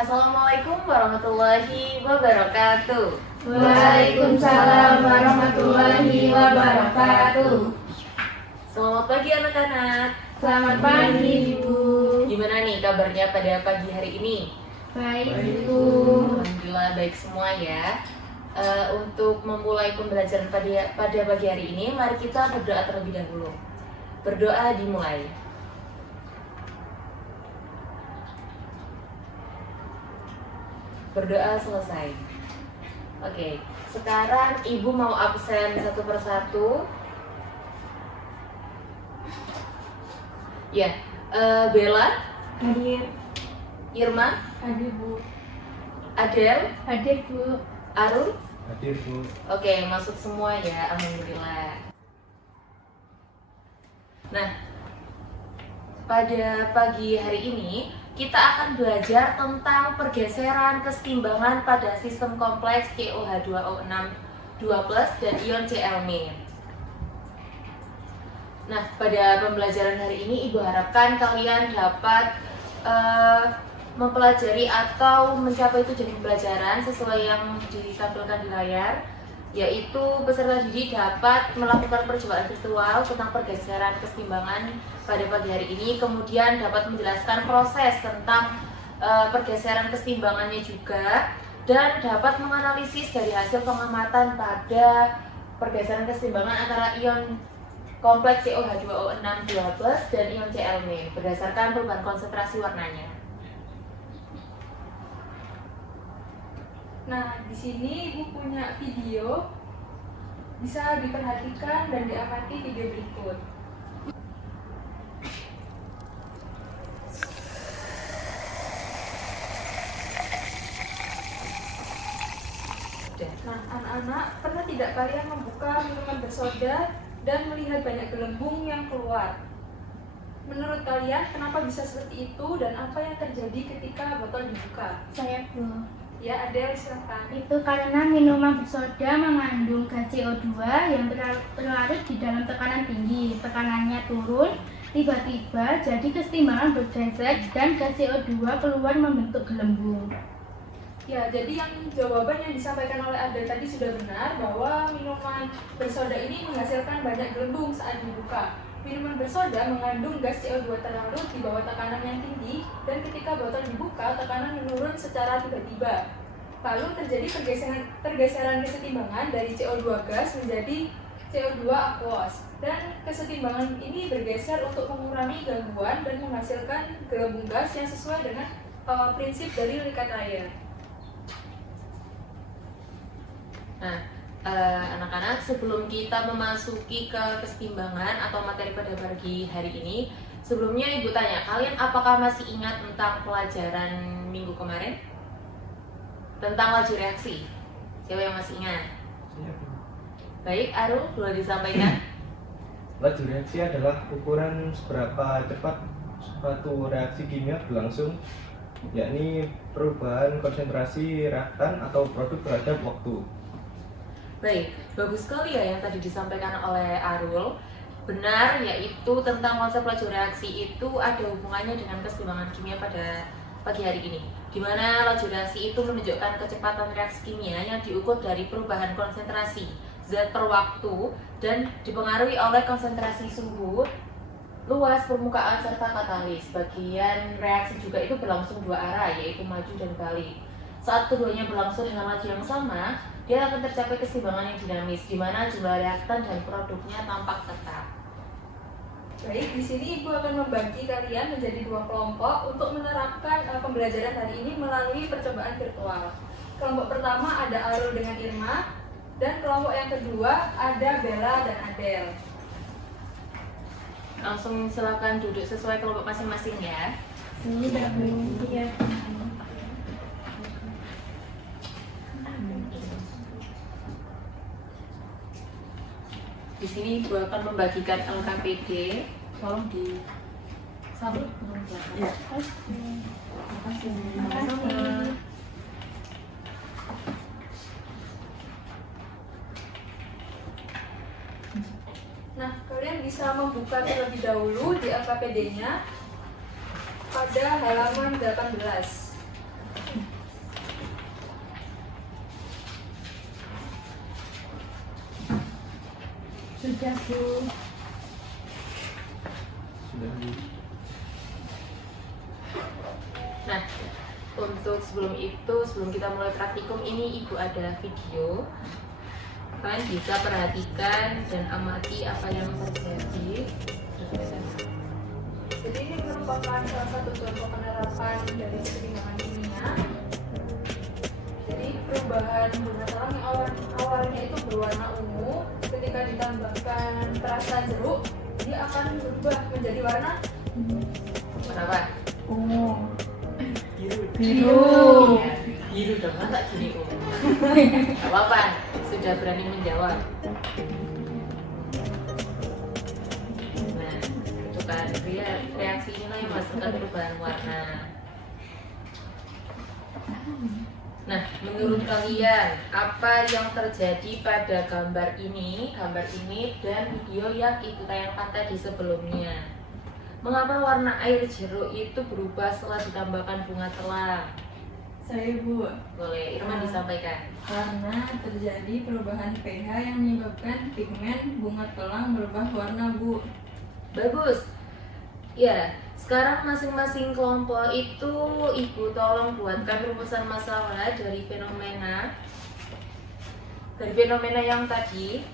Assalamualaikum warahmatullahi wabarakatuh. Waalaikumsalam warahmatullahi wabarakatuh. Selamat pagi anak-anak. Selamat pagi, Ibu. Gimana nih kabarnya pada pagi hari ini? Baik, Ibu. Alhamdulillah baik semua ya. Untuk memulai pembelajaran pada pagi hari ini, mari kita berdoa terlebih dahulu. Berdoa dimulai. Berdoa selesai. Oke, sekarang Ibu mau absen satu persatu. Ya, Bella, Hadir. Irma, Hadir, Bu. Adel, Hadir, Bu. Arul. Hadir, Bu. Oke, masuk semua ya, alhamdulillah. Nah, pada pagi hari ini kita akan belajar tentang pergeseran kesetimbangan pada sistem kompleks COH2O6 2+ dan ion Cl-. Nah, pada pembelajaran hari ini Ibu harapkan kalian dapat mempelajari atau mencapai tujuan pembelajaran sesuai yang ditampilkan di layar, yaitu peserta didik dapat melakukan percobaan virtual tentang pergeseran kesetimbangan pada pagi hari ini, kemudian dapat menjelaskan proses tentang pergeseran kesetimbangannya juga, dan dapat menganalisis dari hasil pengamatan pada pergeseran kesetimbangan antara ion kompleks COH2O6 2+ dan ion Cl- berdasarkan perubahan konsentrasi warnanya. Nah, di sini Ibu punya video, bisa diperhatikan dan diamati video berikut. Nah, anak-anak, pernah tidak kalian membuka minuman bersoda dan melihat banyak gelembung yang keluar? Menurut kalian, kenapa bisa seperti itu dan apa yang terjadi ketika botol dibuka? Saya, Bu. Ya, Adel, silakan. Itu karena minuman bersoda mengandung gas CO2 yang terlarut di dalam tekanan tinggi. Tekanannya turun, tiba-tiba jadi kesetimbangan bergeser dan gas CO2 keluar membentuk gelembung. Ya, jadi yang jawaban yang disampaikan oleh Adel tadi sudah benar, bahwa minuman bersoda ini menghasilkan banyak gelembung saat dibuka. Minuman bersoda mengandung gas CO2 terlarut di bawah tekanan yang tinggi, dan ketika botol dibuka, tekanan menurun secara tiba-tiba. Lalu terjadi pergeseran kesetimbangan dari CO2 gas menjadi CO2 aquos, dan kesetimbangan ini bergeser untuk mengurangi gangguan dan menghasilkan gelembung gas yang sesuai dengan prinsip dari likat air. Nah, anak-anak, sebelum kita memasuki ke kesetimbangan atau materi pada pagi hari ini, sebelumnya Ibu tanya, kalian apakah masih ingat tentang pelajaran minggu kemarin? Tentang laju reaksi? Siapa yang masih ingat? Iya, Bu. Baik, Arul, boleh disampaikan? Laju reaksi adalah ukuran seberapa cepat suatu reaksi kimia berlangsung, yakni perubahan konsentrasi reaktan atau produk terhadap waktu. Baik, bagus sekali ya yang tadi disampaikan oleh Arul. Benar, yaitu tentang konsep laju reaksi itu ada hubungannya dengan kesetimbangan kimia pada pagi hari ini, di mana laju reaksi itu menunjukkan kecepatan reaksi kimia yang diukur dari perubahan konsentrasi zat per waktu dan dipengaruhi oleh konsentrasi suhu, luas permukaan serta katalis. Bagian reaksi juga itu berlangsung dua arah, yaitu maju dan balik. Saat keduanya berlangsung dengan laju yang sama, dia akan tercapai kesetimbangan yang dinamis, di mana jumlah reaktan dan produknya tampak tetap. Baik, di sini Ibu akan membagi kalian menjadi dua kelompok untuk menerapkan pembelajaran hari ini melalui percobaan virtual. Kelompok pertama ada Arul dengan Irma, dan kelompok yang kedua ada Bella dan Adel. Langsung silakan duduk sesuai kelompok masing-masing ya. Ini ya. Di sini Ibu akan membagikan LKPD. Tolong di sabut belum belakang. Ya. Terima kasih. Nah, kalian bisa membuka terlebih dahulu di LKPD-nya. pada halaman 18. Sudah, Bu. Sudah. Nah, untuk sebelum kita mulai praktikum ini Ibu ada video. Kalian bisa perhatikan dan amati apa yang terjadi. Jadi ini merupakan salah satu contoh penerapan dari keseimbangan kimia. Jadi perubahan bunga telang yang awalnya itu berwarna ungu, ketika ditambahkan perasan jeruk, dia akan berubah menjadi warna Kenapa? Oh. Biru. Ya, biru dong, masa gini Om? Gak apa-apa, sudah berani menjawab. Nah, itu kan reaksi inilah yang menghasilkan perubahan warna. Nah, menurut kalian apa yang terjadi pada gambar ini dan video yang Ibu tayangkan tadi sebelumnya? Mengapa warna air jeruk itu berubah setelah ditambahkan bunga telang? Saya Bu, Boleh Irman disampaikan. karena terjadi perubahan pH yang menyebabkan pigmen bunga telang berubah warna Bu. Bagus. Ya, sekarang masing-masing kelompok itu Ibu tolong buatkan rumusan masalah dari fenomena yang tadi.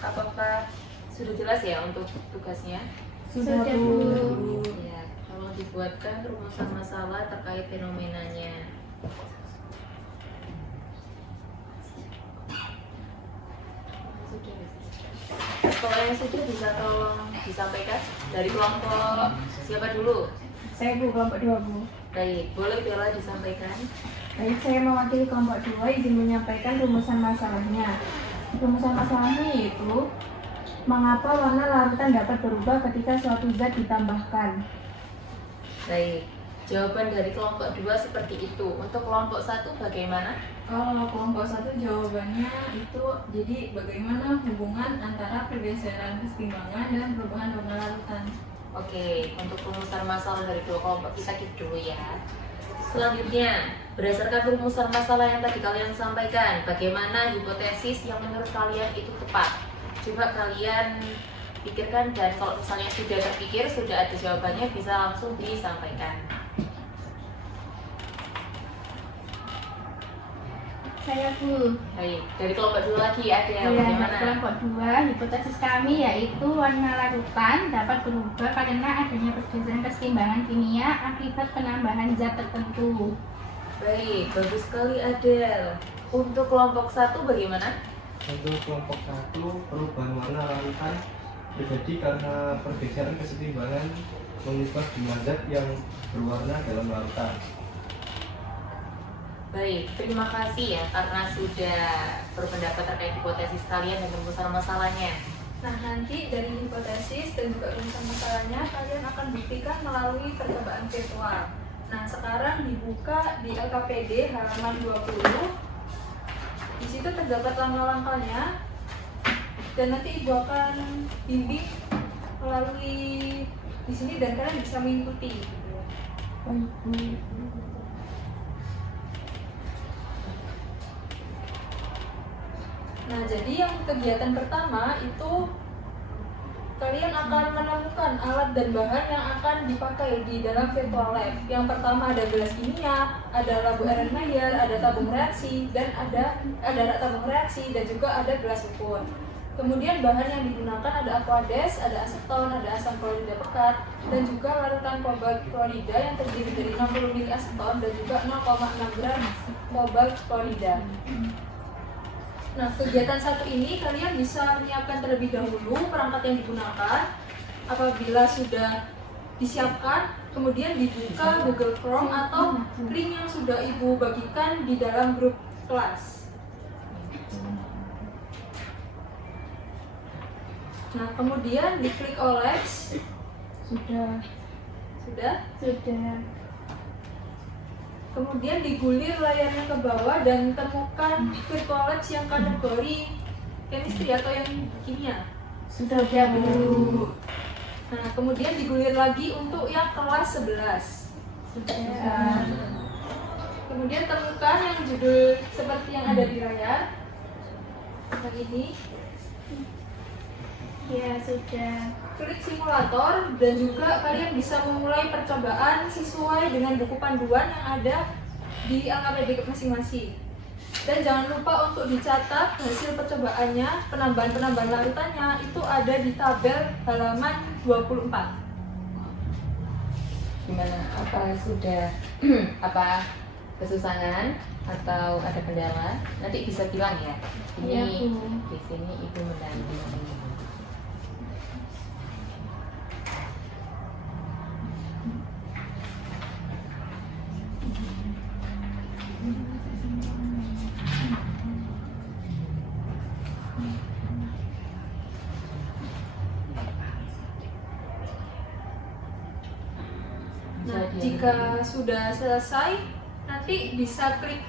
Apakah sudah jelas ya untuk tugasnya? Sudah, Bu. Ya, tolong dibuatkan rumusan masalah terkait fenomenanya. Kalau yang sudah bisa tolong disampaikan dari kelompok siapa dulu? Saya Bu, kelompok 2 Bu. Baik, boleh Bella disampaikan. Baik, saya mewakili kelompok 2 izin menyampaikan rumusan masalahnya. Rumusan masalahnya yaitu mengapa warna larutan dapat berubah ketika suatu zat ditambahkan. Baik, jawaban dari kelompok 2 seperti itu. Untuk kelompok 1 bagaimana? Kalau kelompok 1 jawabannya itu jadi bagaimana hubungan antara pergeseran keseimbangan dan perubahan warna larutan. Oke, untuk rumusan masalah dari dua kelompok kita keep dulu ya. Selanjutnya, berdasarkan rumusan masalah yang tadi kalian sampaikan, bagaimana hipotesis yang menurut kalian itu tepat? Coba kalian pikirkan dan kalau misalnya sudah terpikir, sudah ada jawabannya, bisa langsung disampaikan. Saya, Bu. Baik, dari kelompok 2 lagi ada yang Ya, bagaimana? kelompok 2, hipotesis kami yaitu warna larutan dapat berubah karena adanya pergeseran keseimbangan kimia akibat penambahan zat tertentu. Baik, bagus sekali Adel. Untuk kelompok 1 bagaimana? Untuk kelompok 1, perubahan warna larutan terjadi karena pergeseran keseimbangan mengubah jumlah zat yang berwarna dalam larutan. Baik, terima kasih ya karena sudah berpendapat terkait hipotesis kalian dan rumusan masalahnya. Nah, nanti dari hipotesis dan juga rumusan masalahnya kalian akan buktikan melalui percobaan virtual. Nah, sekarang dibuka di LKPD halaman 20. Di situ terdapat langkah-langkahnya dan nanti Ibu akan bimbing melalui di sini dan kalian bisa mengikuti. Baik Bu. Nah, jadi yang kegiatan pertama itu kalian akan menemukan alat dan bahan yang akan dipakai di dalam virtual lab. Yang pertama ada gelas kimia, ada lampu Erlenmeyer, ada tabung reaksi, dan ada tabung reaksi dan juga ada gelas ukur. Kemudian bahan yang digunakan ada aquades, ada aseton, ada asam klorida pekat, dan juga larutan kobalt klorida yang terdiri dari 60 ml aseton dan juga 0,6 gram kobalt klorida. Nah, kegiatan satu ini kalian bisa menyiapkan terlebih dahulu perangkat yang digunakan. Apabila sudah disiapkan, kemudian dibuka Google Chrome atau link yang sudah Ibu bagikan di dalam grup kelas. Nah, kemudian diklik OLED. Sudah. Sudah? Sudah. Kemudian digulir layarnya ke bawah dan temukan virtual labs yang kategori chemistry atau yang kimia. Sudah Bu. Nah, kemudian digulir lagi untuk yang kelas 11. Sudah. Kemudian temukan yang judul seperti yang ada di layar. Yang ini, Ya, sudah. klik simulator dan juga kalian bisa memulai percobaan sesuai dengan buku panduan yang ada di LKPD masing-masing. Dan jangan lupa untuk dicatat hasil percobaannya, penambahan-penambahan larutannya itu ada di tabel halaman 24. Gimana? Apa sudah apa kesusahan atau ada kendala? Nanti bisa bilang ya. Iya, Ini Bu. di sini ibu mendampingi. Nah, jika sudah selesai, nanti bisa klik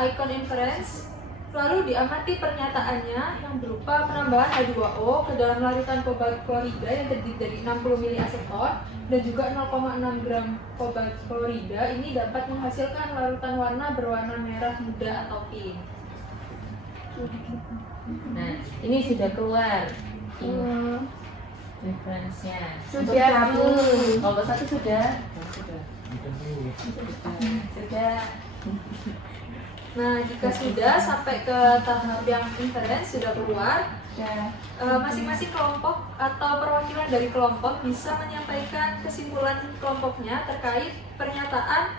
icon inference, lalu diamati pernyataannya yang berupa penambahan H2O ke dalam larutan kobalt klorida yang terdiri dari 60 mili aseton dan juga 0,6 gram kobalt klorida ini dapat menghasilkan larutan warna berwarna merah muda atau pink. Nah, ini sudah keluar referensinya. Sudah, Bu. Kelompok 1 sudah. Sudah. Sudah. Nah, jika sudah sampai ke tahap yang inference sudah keluar, Sudah. masing-masing kelompok atau perwakilan dari kelompok bisa menyampaikan kesimpulan kelompoknya terkait pernyataan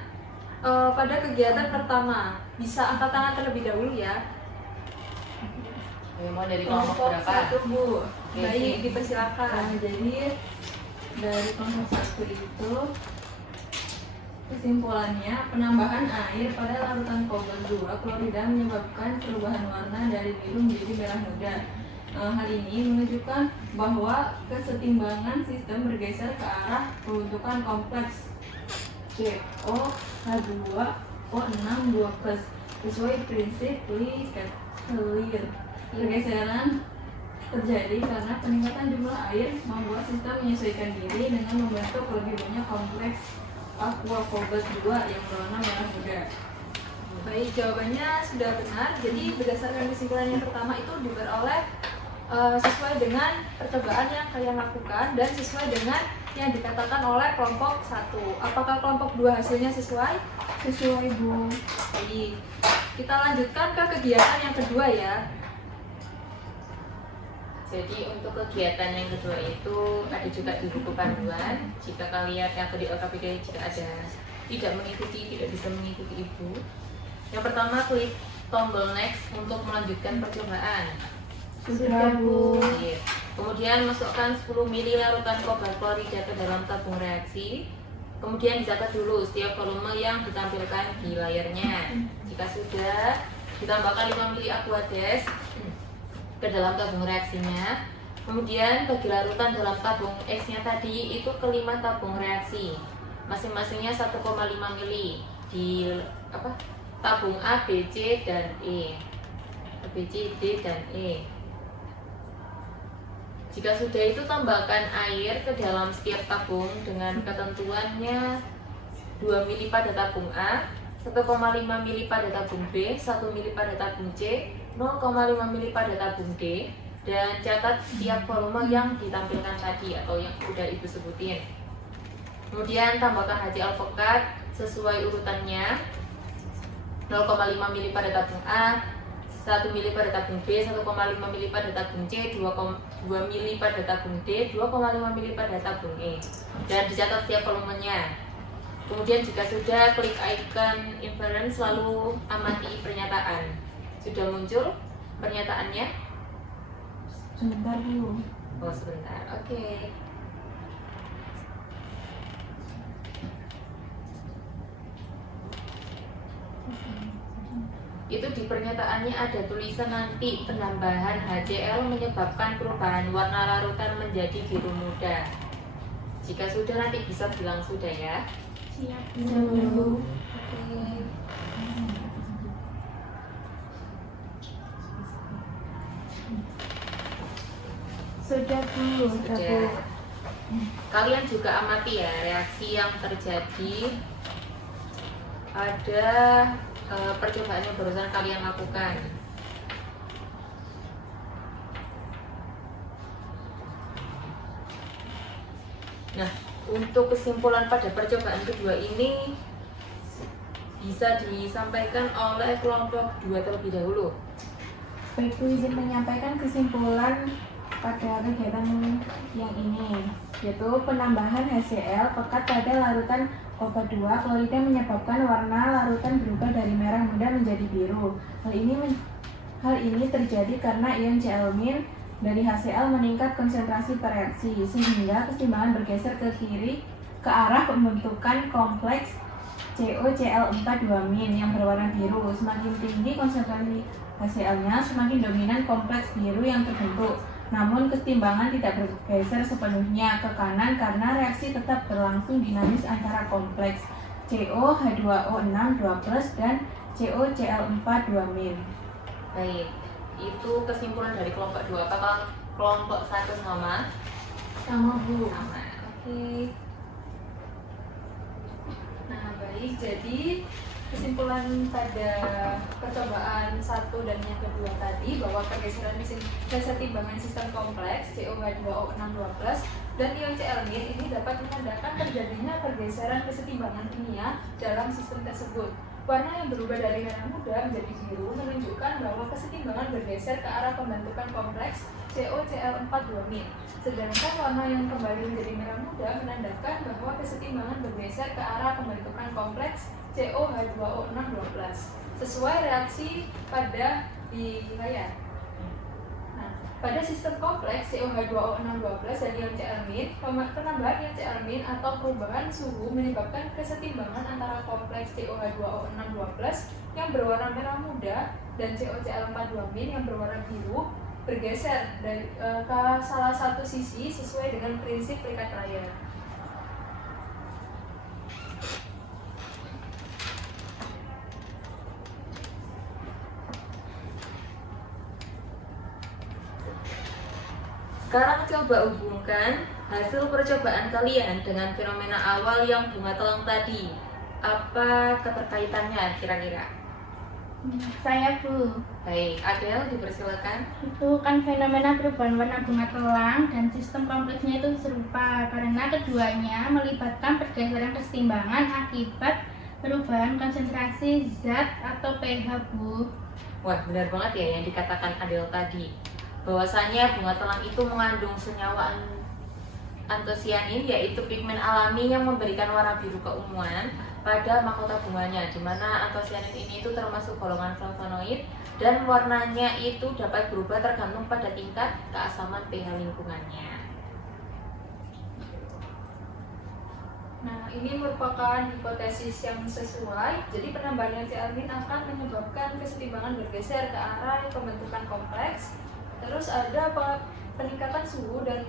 pada kegiatan pertama. Bisa angkat tangan terlebih dahulu ya. Mau dari kelompok berapa? 1, Bu. Oke, Baik, sip. dipersilakan. Jadi dari kelompok 1 itu kesimpulannya penambahan air pada larutan kobalt 2 klorida menyebabkan perubahan warna dari biru menjadi merah muda. Hal ini menunjukkan bahwa kesetimbangan sistem bergeser ke arah pembentukan kompleks COH2O6 2+ sesuai prinsip Lee-Clear. Pergeseran terjadi karena peningkatan jumlah air membuat sistem menyesuaikan diri dengan membentuk lebih banyak kompleks aqua kobalt 2 yang berwarna merah muda. Baik, jawabannya sudah benar. Jadi berdasarkan kesimpulan yang pertama itu diperoleh sesuai dengan percobaan yang kalian lakukan dan sesuai dengan yang dikatakan oleh kelompok 1. Apakah kelompok 2 hasilnya sesuai? Sesuai, Bu. Baik, kita lanjutkan ke kegiatan yang kedua ya. Jadi untuk kegiatan yang kedua itu ada juga di buku panduan. Jika kalian atau di LKPD jika ada tidak mengikuti, tidak bisa mengikuti ibu. Yang pertama klik tombol next untuk melanjutkan percobaan. Sudah, Bu. Iya. Kemudian masukkan 10 ml larutan kobalt klorida ke dalam tabung reaksi. Kemudian dicatat dulu setiap volume yang ditampilkan di layarnya. Jika sudah, ditambahkan 5 ml aquades ke dalam tabung reaksinya. Kemudian bagi larutan dalam tabung X-nya tadi itu ke 5 tabung reaksi. Masing-masingnya 1,5 mili di tabung A, B, C dan E. B, C, D dan E. Jika sudah itu tambahkan air ke dalam setiap tabung dengan ketentuannya 2 mili pada tabung A, 1,5 mili pada tabung B, 1 mili pada tabung C, 0,5 mili pada tabung D, dan catat setiap volume yang ditampilkan tadi atau yang sudah ibu sebutin. Kemudian tambahkan HC alvokat sesuai urutannya, 0,5 mili pada tabung A, 1 mili pada tabung B, 1,5 mili pada tabung C, 2 mili pada tabung D, 2,5 mili pada tabung E, dan dicatat setiap volumenya. Kemudian jika sudah, klik icon inference lalu amati pernyataan. Sudah muncul pernyataannya? Sebentar, Bu. Oh sebentar, oke. Itu di pernyataannya ada tulisan nanti penambahan HCl menyebabkan perubahan warna larutan menjadi biru muda. Jika sudah nanti bisa bilang sudah ya. Siap, Bu. Oke. Sudah, Bu. Sudah. Kalian juga amati ya reaksi yang terjadi pada percobaan yang barusan kalian lakukan. Nah, untuk kesimpulan pada percobaan kedua ini bisa disampaikan oleh kelompok 2 terlebih dahulu. Baikku izin menyampaikan kesimpulan pada kegiatan yang ini, yaitu penambahan HCl pekat pada larutan obat 2 klorida menyebabkan warna larutan berubah dari merah muda menjadi biru. Hal ini terjadi karena ion Cl- dari HCl meningkat konsentrasi per reaksi, sehingga keseimbangan bergeser ke kiri ke arah pembentukan kompleks COCl42- yang berwarna biru. Semakin tinggi konsentrasi HCl-nya, semakin dominan kompleks biru yang terbentuk. Namun keseimbangan tidak bergeser sepenuhnya ke kanan karena reaksi tetap berlangsung dinamis antara kompleks COH2O6 dan COCl42-. Baik, itu kesimpulan dari kelompok 2. Apakah kelompok 1 sama? Sama Bu. Sama. Oke. Nah, baik. Jadi kesimpulan pada percobaan 1 dan yang kedua tadi bahwa pergeseran dasar timbangan sistem kompleks COH2O6 dan ion Cl- ini dapat menandakan terjadinya pergeseran kesetimbangan kimia dalam sistem tersebut. Warna yang berubah dari merah muda menjadi biru menunjukkan bahwa kesetimbangan bergeser ke arah pembentukan kompleks COCl42-. Sedangkan warna yang kembali menjadi merah muda menandakan bahwa kesetimbangan bergeser ke arah pembentukan kompleks COH2O6 sesuai reaksi pada di layar. Nah, pada sistem kompleks COH2O6 dan ion Cl-, penambahan ion Cl- atau perubahan suhu menyebabkan kesetimbangan antara kompleks COH2O6 yang berwarna merah muda dan COCl42- yang berwarna biru bergeser dari ke salah satu sisi sesuai dengan prinsip plikat layar. Sekarang coba hubungkan hasil percobaan kalian dengan fenomena awal yang bunga telang tadi. Apa keterkaitannya kira-kira? Saya Bu. Baik, Adel dipersilakan. Itu kan fenomena perubahan warna bunga telang dan sistem kompleksnya itu serupa karena keduanya melibatkan pergeseran kesetimbangan akibat perubahan konsentrasi zat atau pH, Bu. Wah, benar banget ya yang dikatakan Adel tadi. Bahwasanya bunga telang itu mengandung senyawa antosianin, yaitu pigmen alami yang memberikan warna biru keunguan pada mahkota bunganya, di mana antosianin ini itu termasuk golongan flavonoid dan warnanya itu dapat berubah tergantung pada tingkat keasaman pH lingkungannya. Nah, ini merupakan hipotesis yang sesuai. Jadi penambahan Cl- akan menyebabkan kesetimbangan bergeser ke arah pembentukan kompleks. Terus ada peningkatan suhu dan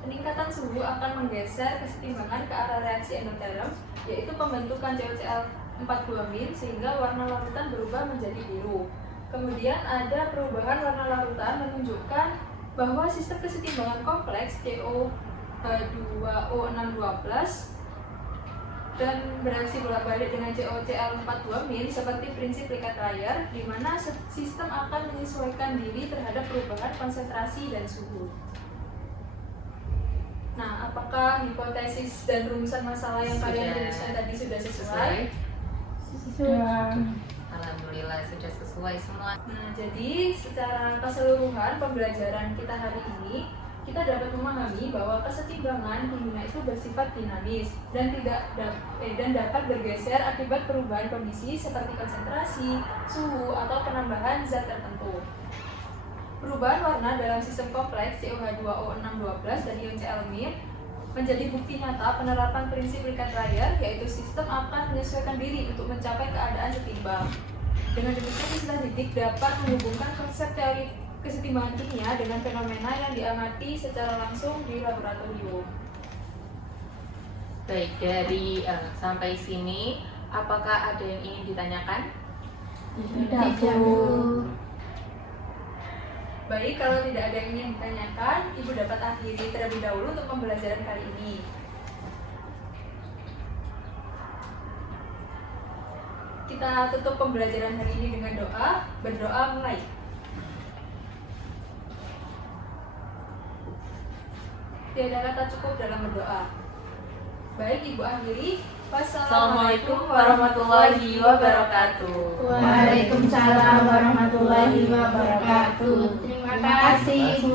peningkatan suhu akan menggeser kesetimbangan ke arah reaksi endoterm, yaitu pembentukan COCl42- sehingga warna larutan berubah menjadi biru. Kemudian ada perubahan warna larutan menunjukkan bahwa sistem kesetimbangan kompleks COH2O6 dan bereaksi bolak-balik dengan COCl42- seperti prinsip plikat layar, di mana sistem akan menyesuaikan diri terhadap perubahan konsentrasi dan suhu. Nah, apakah hipotesis dan rumusan masalah yang kalian rumuskan tadi sudah sesuai? Sudah. Alhamdulillah sudah sesuai semua. Nah, jadi secara keseluruhan pembelajaran kita hari ini, kita dapat memahami bahwa kesetimbangan kimia itu bersifat dinamis dan dapat bergeser akibat perubahan kondisi seperti konsentrasi, suhu, atau penambahan zat tertentu. Perubahan warna dalam sistem kompleks COH2O6 dan ion Cl- menjadi bukti nyata penerapan prinsip plikat layar, yaitu sistem akan menyesuaikan diri untuk mencapai keadaan setimbang. Dengan demikian, istilah didik dapat menghubungkan konsep teori kesetimbangan kimia dengan fenomena yang diamati secara langsung di laboratorium. Baik, dari sampai sini, apakah ada yang ingin ditanyakan? Tidak, Bu. Baik, kalau tidak ada yang ingin ditanyakan, Ibu dapat akhiri terlebih dahulu untuk pembelajaran kali ini. Kita tutup pembelajaran hari ini dengan doa. Berdoa mulai. Tiada kata cukup dalam berdoa. Baik, Ibu akhiri. Assalamualaikum warahmatullahi wabarakatuh. Waalaikumsalam warahmatullahi wabarakatuh. Terima kasih Bu